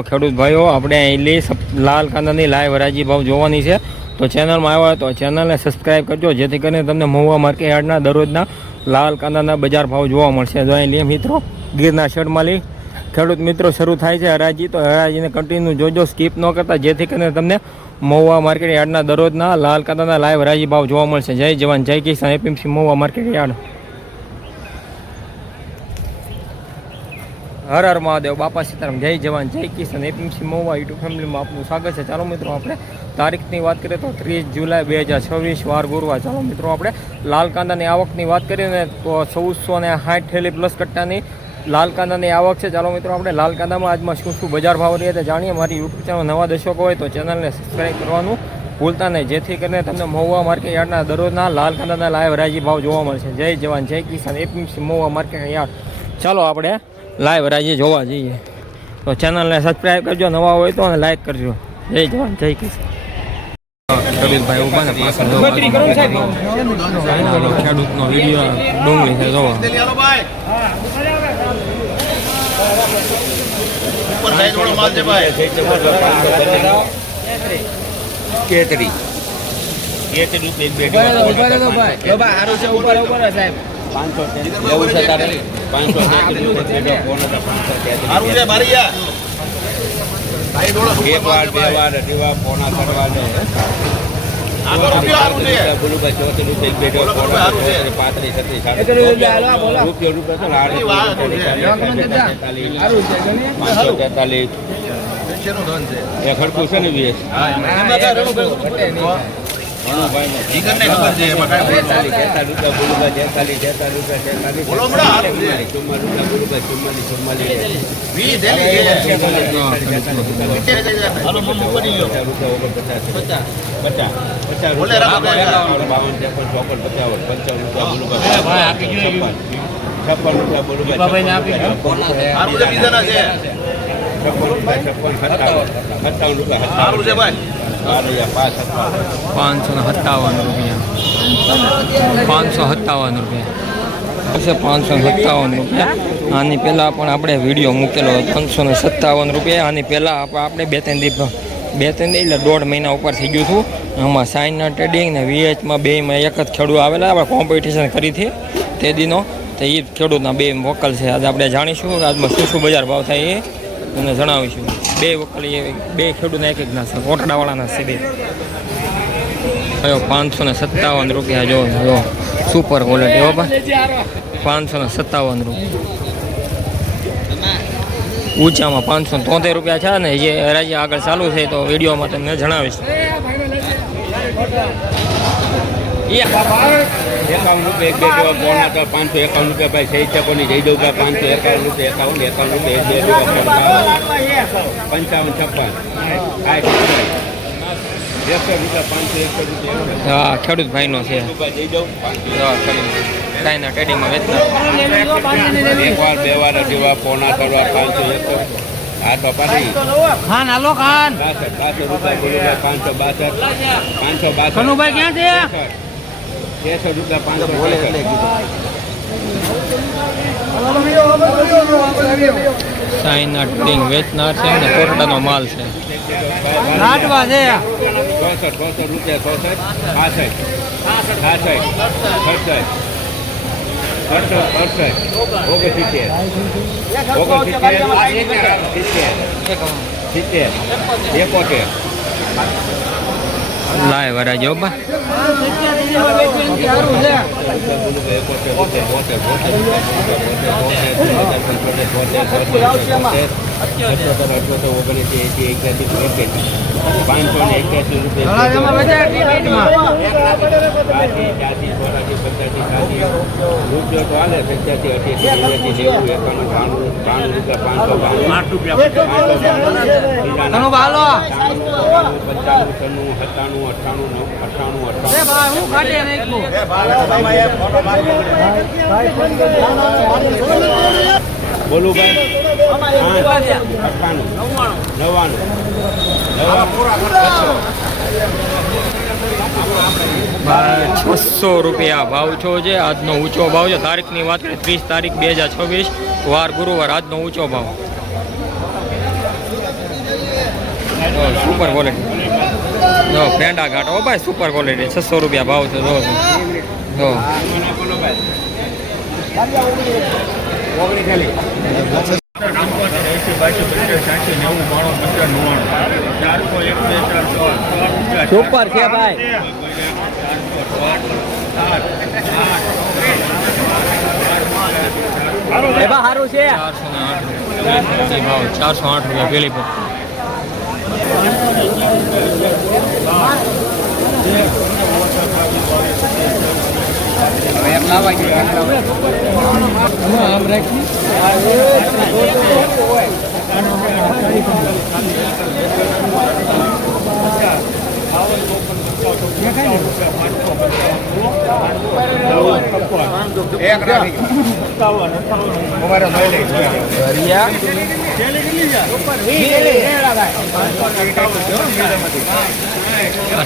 ખેડૂત ભાઈઓ આપણે અહીંલી લાલ કાંદાની લાઈવ હરાજી ભાવ જોવાની છે તો ચેનલમાં આવ્યા તો ચેનલને સબસ્ક્રાઈબ કરજો જેથી કરીને તમને મહુવા માર્કેટ યાર્ડના દરરોજના લાલ કાંદાના બજાર ભાવ જોવા મળશે. જો અહીં મિત્રો ગીરના શેડમાં ખેડૂત મિત્રો શરૂ થાય છે હરાજી, તો હરાજીને કન્ટિન્યુ જોજો, સ્કીપ ન કરતા, જેથી કરીને તમને મહુવા માર્કેટ યાર્ડના દરરોજના લાલ કાંદાના લાઈવ હરાજી ભાવ જોવા મળશે. જય જવાન જય કિસાન, APMC Mahuva market yard. Har Har Mahadev, બાપા સીતારામ, જય જવાન જય કિસાન, એપીએમસી મહુવા યુટ્યુબ ફેમિલીમાં આપનું સ્વાગત છે. ચાલો મિત્રો આપણે તારીખની વાત કરીએ તો 30 જુલાઈ 2026 વાર ગુરુવાર. ચાલો મિત્રો આપણે લાલ કાંદાની આવકની વાત કરીએ ને તો 1460 થેલી પ્લસ કટ્ટાની લાલ કાંદાની આવક છે. ચાલો મિત્રો આપણે લાલ કાંદામાં આજમાં શું શું બજાર ભાવ રહ્યા તે જાણીએ. મારી યુટ્યુબ ચેનલ નવા દર્શકો હોય તો ચેનલને સબસ્ક્રાઈબ કરવાનું ભૂલતા નહીં, જેથી કરીને તમને મહુવા માર્કેટ યાર્ડના દરરોજના લાલ કાંદાના લાઈવ હરાજી ભાવ જોવા મળશે. જય જવાન જય કિસાન, એપીએમસી મહુવા માર્કેટ યાર્ડ. ચાલો આપણે લાઈવ હરાજી જોવા જઈએ તો ચેનલને સબસ્ક્રાઈબ કરજો, નવા હોય તો અને લાઈક કરજો. જય જવાન જય કિસાન. ખેડૂતભાઈ ઉભા ને ખેડૂતનો વિડીયો ડુંગળી છે જોવા. ₹557. આની પહેલાં પણ આપણે વિડીયો મૂકેલો ₹557. આની પહેલાં આપણે બે ત્રણ એટલે 1.5 મહિના ઉપર થઈ ગયું હતું. આમાં સાઇનના ટ્રેડિંગ ને VHમાં બેમાં એક જ ખેડૂત આવેલા, આપણે કોમ્પિટિશન કરી હતી તે દીનો, તો એ ખેડૂતના બે વકલ છે. આજે આપણે જાણીશું આજમાં શું શું બજાર ભાવ થાય એ અને જણાવીશું. બે વકલ બે ખેડૂતના એક ના છે, કોટડાવાળાના છે બે. ₹557 જો સુપર ક્વોલિટી હો ભાઈ, ₹557. ઊંચામાં ₹573 છે ને જે હરાજી આગળ ચાલુ છે તો વિડીયોમાં તમને જણાવીશ. ₹51 એક બે પોણા તો ₹551 ભાઈ સહી ચકોની જઈ દઉં ભાઈ ₹551 હા ખેડૂત ભાઈનો છે. કાંઈના ટ્રેડિંગમાં વેચના એક વાર બે વાર અઢી વાર પોણા કરવા 501. હા તો પાછી ખાન હાલો ખાન ₹562 562 કનુભાઈ ક્યાં છે? સાઈના ટ્રેડિંગ વેચનાર છે ને કોટડાનો માલ છે. લાડવા છે લાય વરા જો બા બોલું ભાઈ 600 રૂપિયા ભાવ છો છે. આજનો ઊંચો ભાવ છે. તારીખની વાત કરીએ 30 તારીખ 2026 વાર ગુરુવાર. આજનો ઊંચો ભાવ સુપર ક્વોલિટી. જો પેંડા ઘાટ ઓ ભાઈ સુપર ક્વોલિટી 600 રૂપિયા ભાવ છે. જો જો સુપર છે ભાઈ. એમાં સારું છે. 408 રૂપિયા પેલી પર. આમ રાખી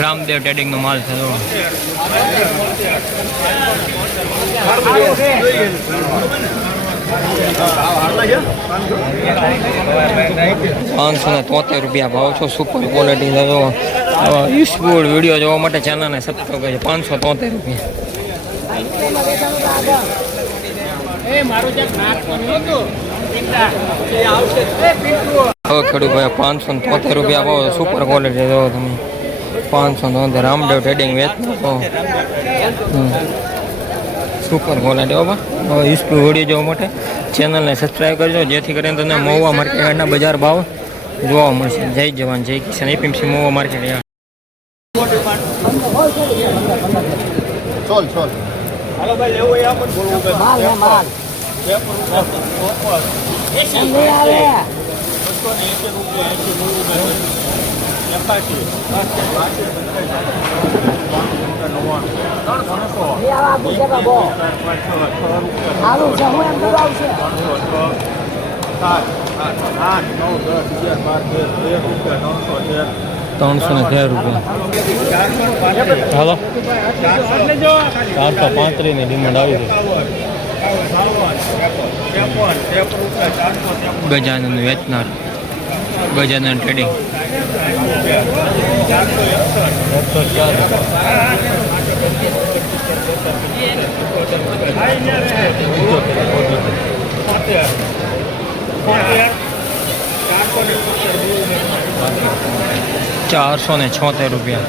રામદેવ ટ્રેડિંગ નો માલ છે. 573 રૂપિયા ભાવ છો. સુપર ક્વોલિટી યુઝફુલ વિડીયો જોવા માટે ચેનલને સબસ્ક્રાઈબ કરજો. 573 રૂપિયા. હવે ખેડૂત ભાઈ 573 રૂપિયા ભાવ સુપર ક્વોલિટી જોવો તમે. 573 રામદેવ ટ્રેડિંગ વેચતો સુપર ક્વોલિટી. હવે યુઝફુલ વિડીયો જોવા માટે ચેનલને સબસ્ક્રાઈબ કરજો, જેથી કરીને તમને મહુવા માર્કેટના બજાર ભાવ જોવા મળશે. જય જવાન જય કિસાન. APMC Mahuva market. હાલો ભાઈ લેવો એ આપણ બોલવું કે માલ હે માલ પેપર આવે 280 રૂપિયા 313 રૂપિયા. હાલો 435 ની ડિમાન્ડ આવી છે. ગજાનંદ વેચનાર, ગજાનંદ ટ્રેડિંગ. ₹476 રૂપિયા.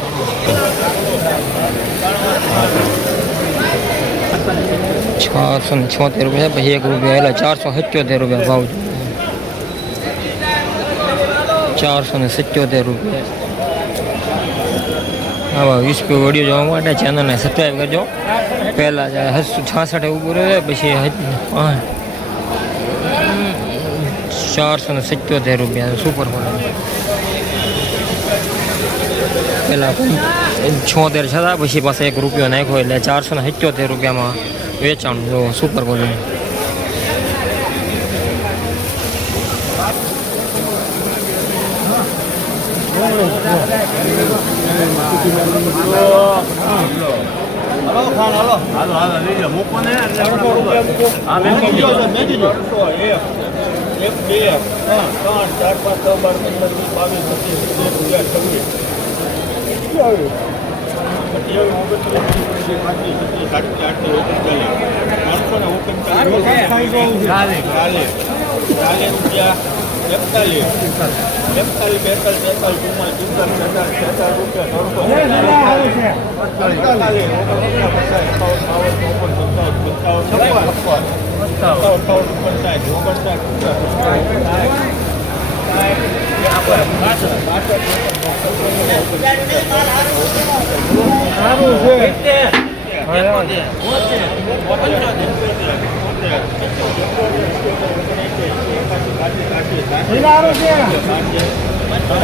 476 રૂપિયા. પછી 1 રૂપિયા એટલે 477 રૂપિયા ભાવ. 477 રૂપિયા. આવા યુઝફુલ વિડીયો જોવા માટે ચેનલને સબસ્ક્રાઈબ કરજો. પહેલાં 866 ઊભું રહે, પછી 477 રૂપિયા સુપર ક્વોલિટી. પહેલાં 76 છતાં પછી પાસે 1 રૂપિયો નાખ્યો એટલે 477 રૂપિયામાં વેચાણ. જો સુપર ક્વોલિટી.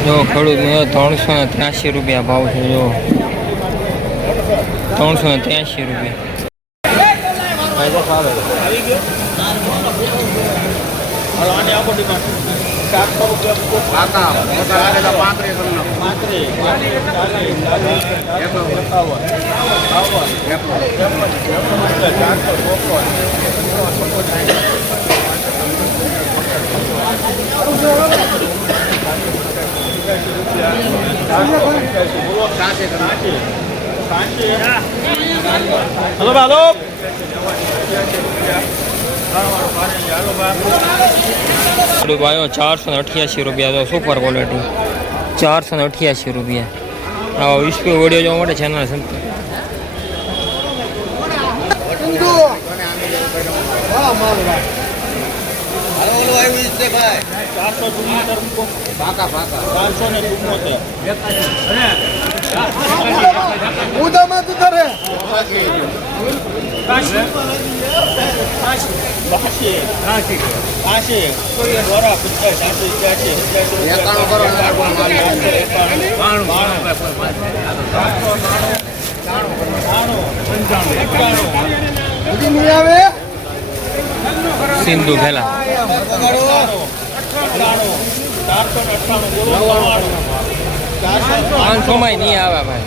જો ખેડૂત ને 383 રૂપિયા ભાવ છે. જો 383 રૂપિયા. હલો હાલો ભાઈઓ 488 રૂપિયા તો સુપર ક્વોલિટી 488 રૂપિયા. આવા વિશ્વ વિડીયો જોવા માટે ચેનલ સિંધુ ભેલા 500 માં નહીં આવે ભાઈ.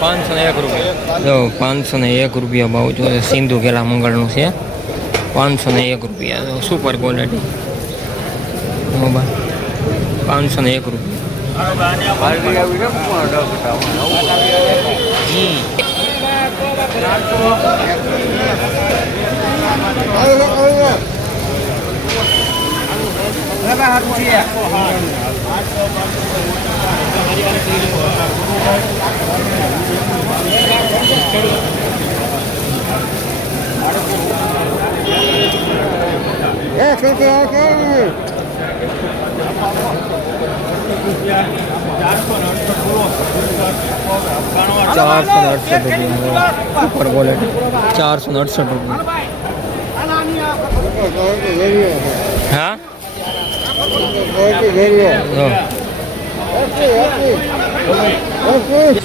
પાંચસો ને 1 રૂપિયા જો 501 રૂપિયા ભાવ જો સિંધુ ઘેલા મંગળનું છે. 501 રૂપિયા સુપર ક્વોલિટી. 501 સુપર ક્વોલિટી 468 રૂપિયા. હા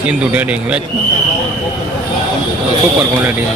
સિંધુ ટ્રેડિંગ વેચ સુપર ક્વોલિટી.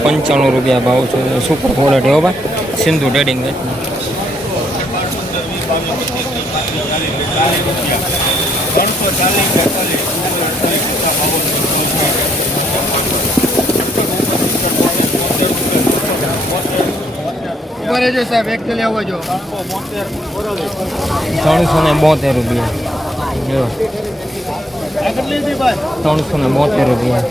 495 રૂપિયા ભાવ છે સુપર ક્વોલિટી. હો ભાઈ સિંધુ ટ્રેડિંગ સાહેબ એક તો લેવો જો 372 રૂપિયા જો 372 રૂપિયા.